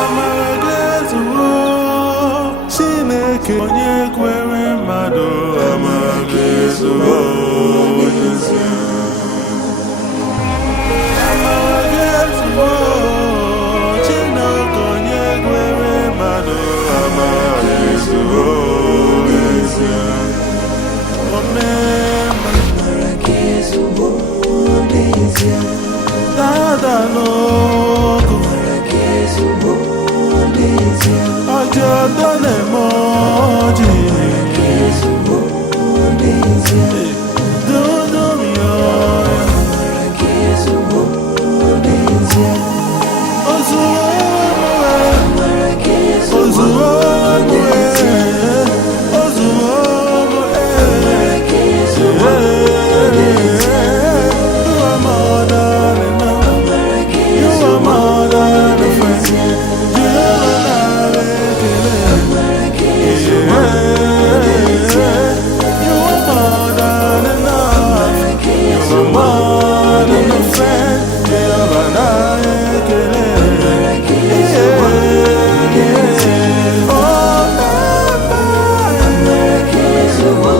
Amara ga-ezuo Chineke onye kwere mmadụ. Amara ga-ezuo n'ezie. Amara ga-ezuo Chineke onye kwere mmadụ. Amara ga-ezuo n'ezie. Amara ga-ezuo n'ezie. Dada n'ogo. Amara ga-ezuo n'ezie. Ọjọ́ tó lè mọ ọjì. Amara ga-ezuo n'ezie. Dúdú mi ọ̀yọ́. Amara ga-ezuo n'ezie. Ozuo ọmụ ẹ̀. Amara ga-ezuo n'ezie. Ozuo ọmụ ẹ̀. Amara ga-ezuo n'ezie. You are more than enough. Amara ga-ezuo. You are more than a friend. You are not ekele. Amara ga-ezuo n'ezie. You are more than enough. You are more than a friend. You are not ekele. Amara ga-ezuo n'ezie. Oh, Amara ga-ezuo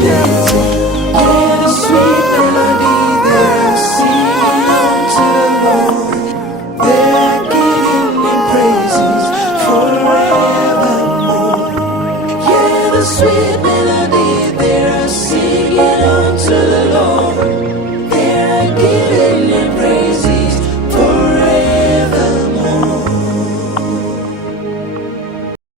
n'ezie. Hear the sweet melody they're singing to the Lord. They're giving Him praises forevermore. Hear the sweet melody.